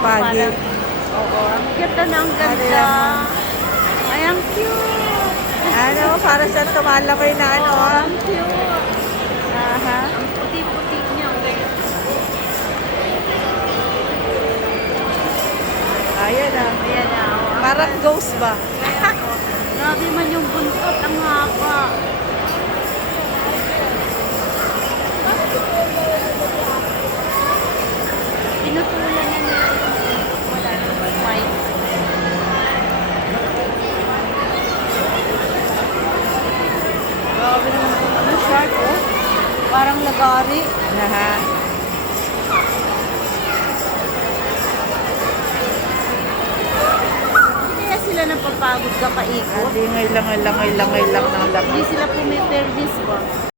Pagi. Oo, ang ganda na, ang Ano ganda. yan? Ay, ang cute. Ano, para sa tumalakay na ano. Oo, Ah. ang cute. Aha. Ang puti-puti niya. Ayan ah. Ayan na. Oh. Parang ghost ba? Grabe man yung buntot, ang haba. Pinutulan na nila yung wala naman white. Grabe naman yung ano, shark, oh. Parang lagari. Aha. Hindi kaya sila napapagod ka paikot. Hindi, ngay lang ng Hindi lamig. sila pumipervis ba?